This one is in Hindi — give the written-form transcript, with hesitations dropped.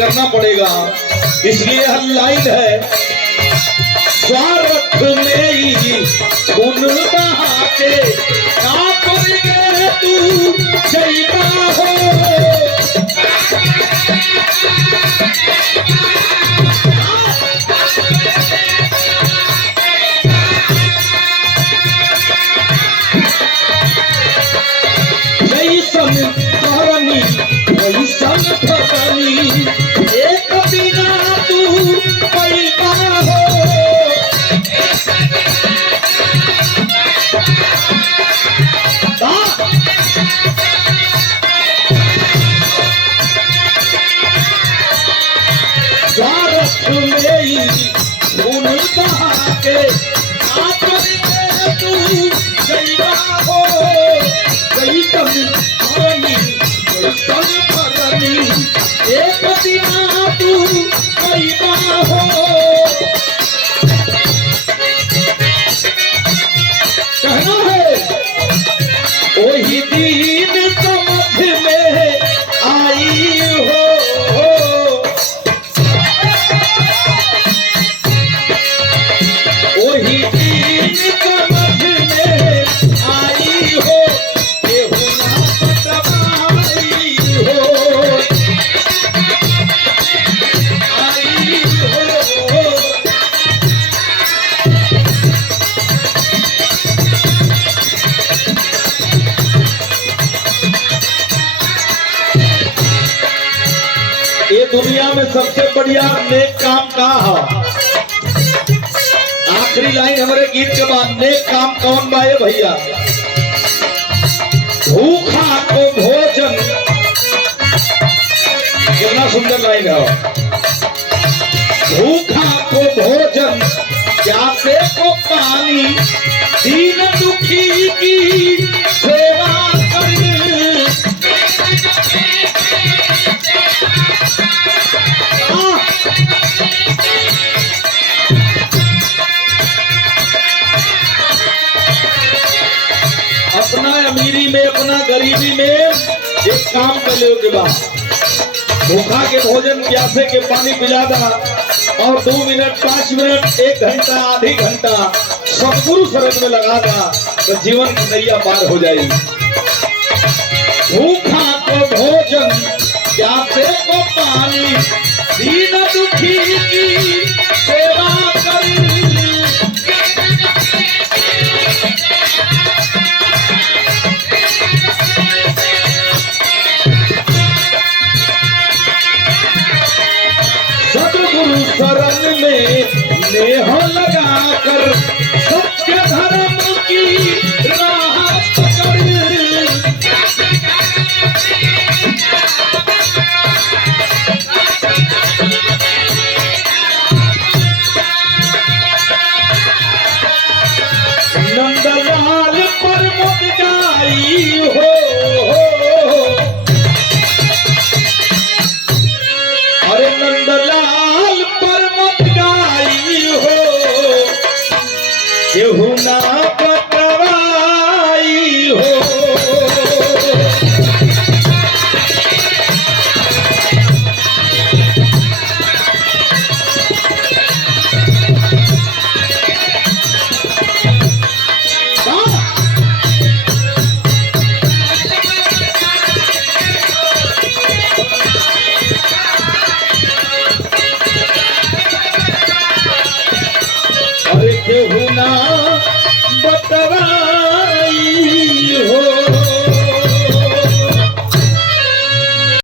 करना पड़ेगा। इसलिए हर लाइन है, स्वार्थ में ही खून बहा के ना करेंगे तू जैता हो। जैसन करनी वैसन फसनी, एक बिना तू पैदा हो। स्वार्थ में ही खून बहा के ना करेंगे तू जैता हो। जैसन करनी वैसन फसनी, एक बिना तू पैदा हो। कहना है वही दिन समझ में आई हो। वही दिन समझ में आई हो, केहू ना दबाई हो। आई हो ये दुनिया में सबसे बढ़िया नेक काम का है। आखिरी लाइन हमारे गीत के बाद, नेक काम कौन बाए भैया? भूखा को भोजन, कितना सुंदर लाइन है। भूखा को भोजन, प्यासे को पानी, दीन दुखी की सेवा कर। अपना अमीरी में अपना गरीबी में एक काम कर लो के बाद, भूखा के भोजन, प्यासे के पानी पिला दा, और 2 मिनट 5 मिनट 1 घंटा आधी घंटा सदगुरु शरण में लगा दा, तो जीवन की नैया पार हो जाएगी। भूखा को भोजन, प्यासे को पानी, दीन दुखी की सेवा कर। सदगुरु शरण में नेह